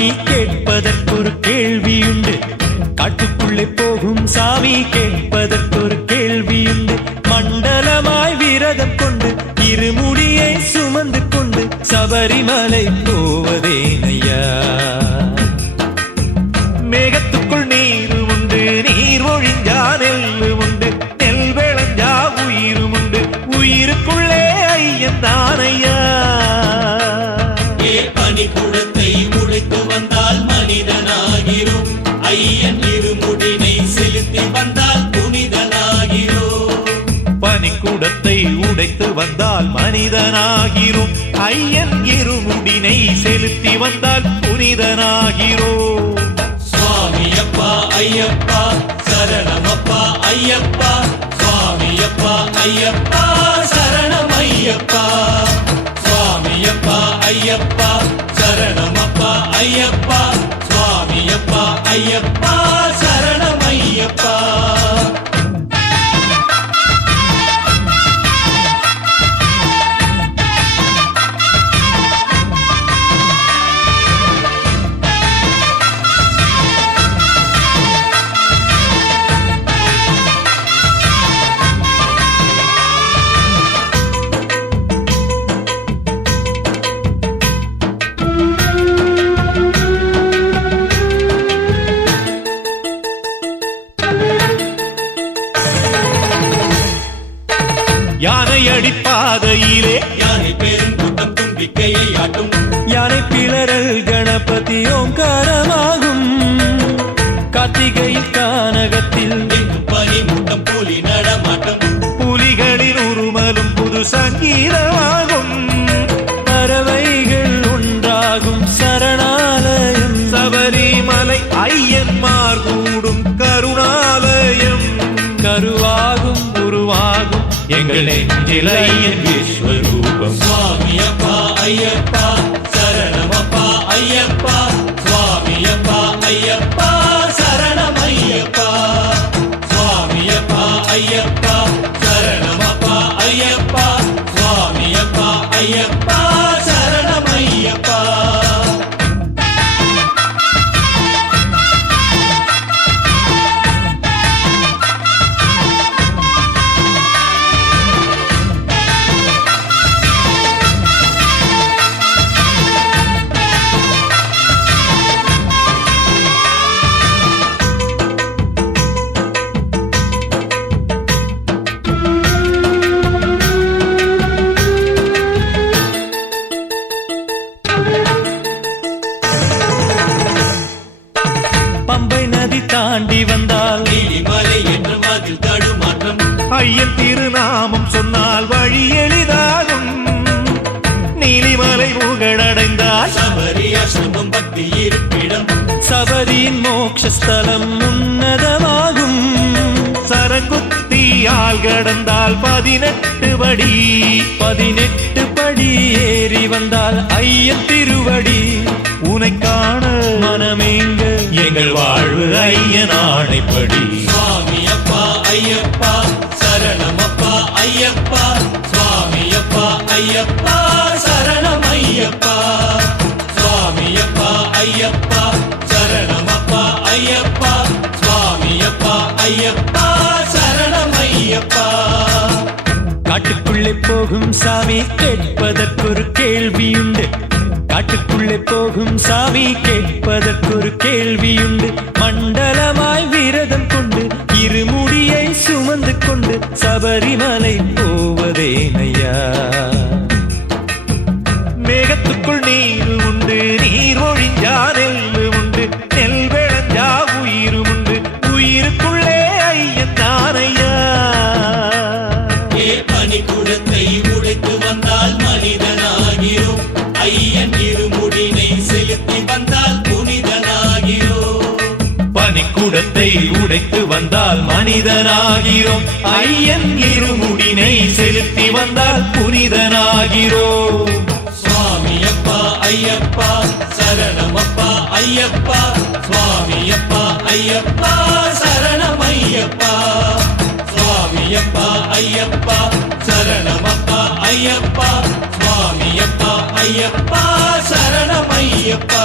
சாமி கேட்பதற்கொரு கேள்வியுண்டு. காட்டுக்குள்ளே போகும் சாமி கேட்பதற்கொரு கேள்வியுண்டு. மண்டலமாய் விரதம் கொண்டு இருமுடியை சுமந்து கொண்டு சபரிமலை போவதேனையா? மேகத்துக்குள் நீர் உண்டு, நீர் ஒழிஞ்சா நெல்லு உண்டு, நெல் விளைஞ்சா உயிரும் உண்டு, உயிருக்குள்ளே ஐயன் தானையா? பனிக்குடத்தை உடைத்து வந்தால் மனிதனாகிறோம், ஐயன் இருமுடினை செலுத்தி வந்தால் புனிதனாகிறோம். பனிக்குடத்தை உடைத்து வந்தால் மனிதனாகிறோம், ஐயன் இருமுடினை செலுத்தி வந்தால் புனிதனாகிறோம். சுவாமியப்பா ஐயப்பா சரணமப்பா ஐயப்பா, சுவாமியப்பா ஐயப்பா சரணம் ஐயப்பா, சுவாமியப்பா ஐயப்பா சரணமப்பா ஐயப்பா, சுவாமியப்பா ஐயப்பா சரணம் ஐயப்பா. யானை அடிப்பாதையிலே யானை பெருங்கூட்டம் தும்பிக்கையை ஆட்டும், யானை பிளரல் கணபதி ஓங்காரமாகும். கார்த்திகையில் கானகத்தில் எங்கும் பனிமூட்டம் புலி நடமாட்டம், புலிகளின் உருமலும் புது சங்கீதமாகும். பறவைகள் ஒன்றாகும் சரணாலயம், சபரிமலை ஐயன்மார் கூடும் கருணாலயம். கருவாகும் உருவாகும் எங்கள் நெஞ்சில் ஐயன் விஸ்வரூபம். சுவாமியப்பா ஐயப்பா சரணமப்பா ஐயப்பா, சுவாமியப்பா ஐயப்பா சரணம் ஐயப்பா, சுவாமியப்பா ஐயப்பா சரணமப்பா ஐயப்பா, சுவாமியப்பா ஐயப்பா சரணம் ஐயப்பா. பம்பை நதி தாண்டி வந்தால் நீலிமலை என்று மதில் தடுமாற்றம், ஐயன் திருநாமம் சொன்னால் வழி எளிதாகும். நீலிமலை முகடடைந்தால் சபரி அஷ்டமம் பக்தி இருப்பிடம், சபரியின் மோட்சஸ்தலம் உன்னதமாகும். சரங்குத்தியால் கடந்தால் 18 படி, 18 படி ஏறி வந்தால் ஐயன் திருவடி. உனை காண மனமேங்க எங்கள் வாழ்வு ஐயன் ஆணைப்படி. சுவாமியப்பா ஐயப்பா சரணமப்பா ஐயப்பா, சுவாமியப்பா ஐயப்பா சரணம் ஐயப்பா, சுவாமியப்பா ஐயப்பா சரணமப்பா ஐயப்பா, சுவாமியப்பா ஐயப்பா சரணம் ஐயப்பா. காட்டுக்குள்ளே போகும் சாமி கேட்பதற்கொரு கேள்வியுண்டு. காட்டுக்குள்ளே போகும் சாமி கேட்பதற்கொரு கேள்வியுண்டு. மண்டலமாய் விரதம் கொண்டு இருமுடியை சுமந்து கொண்டு சபரிமலை போவதேனையா? மேகத்துக்குள் நீர் உண்டு, நீர் ஒழிஞ்சா நெல்லு உண்டு, நெல் விளைஞ்சா உயிரும் உண்டு, உயிருக்குள்ளே ஐயன் தானையா? பனிக்குடத்தை உடைத்து வந்தால் மனிதனாகிறோம், ஐயன் இருமுடினை செலுத்தி வந்தால் புனிதனாகிறோம். பனிக்குடத்தை உடைத்து வந்தால் மனிதனாகிறோம், ஐயன் இருமுடினை செலுத்தி வந்தால் புனிதனாகிறோம். சுவாமியப்பா ஐயப்பா சரணமப்பா ஐயப்பா, சுவாமியப்பா ஐயப்பா சரணம் ஐயப்பா, சுவாமியப்பா ஐயப்பா சரணமப்பா ஐயப்பா, சுவாமியப்பா ஐயப்பா சரணம் ஐயப்பா.